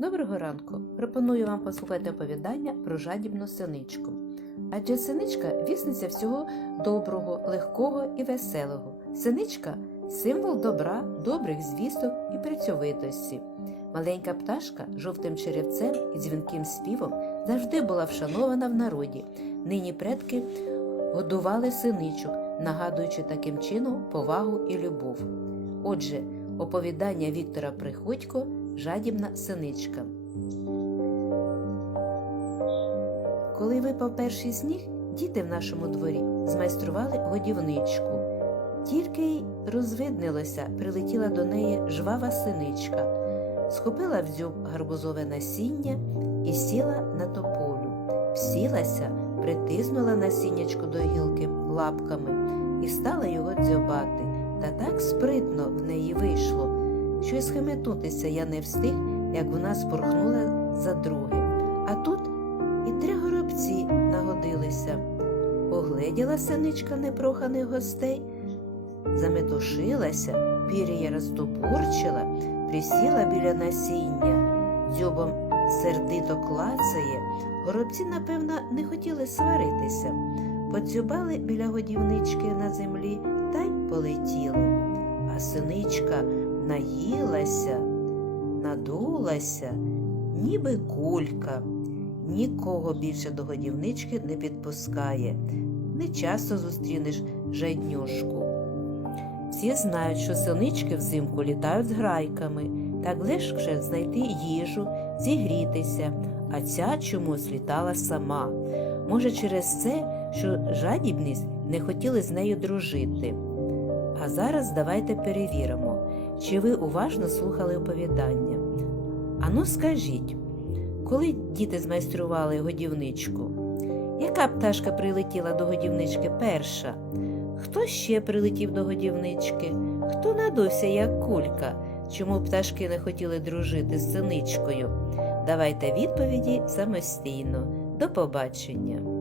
Доброго ранку! Пропоную вам послухати оповідання про жадібну синичку. Адже синичка вісниця всього доброго, легкого і веселого. Синичка символ добра, добрих звісток і працьовитості. Маленька пташка жовтим черевцем і дзвінким співом завжди була вшанована в народі. Нині предки годували синичок, нагадуючи таким чином повагу і любов. Отже, оповідання Віктора Приходько Жадібна синичка. Коли випав перший сніг, діти в нашому дворі змайстрували годівничку. Тільки й розвиднилося, прилетіла до неї жвава синичка, схопила в дзьоб гарбузове насіння і сіла на тополю. Всілася, притиснула насіннячко до гілки лапками і стала його дзьобати. Та так спритно в неї вийшло, що й я не встиг, як вона спорхнула за друге. А тут і три горобці нагодилися. Погледіла синичка непроханих гостей, заметушилася, пір'я розтопорчила, присіла біля насіння, дзьобом сердито клацає. Горобці, напевно, не хотіли сваритися, подзюбали біля годівнички на землі та й полетіли. А синичка наїлася, надулася, ніби кулька. Нікого більше до годівнички не підпускає. Не часто зустрінеш жаднюшку. Всі знають, що синички взимку літають з грайками, так легше знайти їжу, зігрітися, а ця чомусь літала сама. Може, через це, що жадібність не хотіли з нею дружити. А зараз давайте перевіримо, чи ви уважно слухали оповідання. Ану, скажіть, коли діти змайстрували годівничку, яка пташка прилетіла до годівнички перша? Хто ще прилетів до годівнички? Хто надувся, як кулька? Чому пташки не хотіли дружити з синичкою? Давайте відповіді самостійно. До побачення!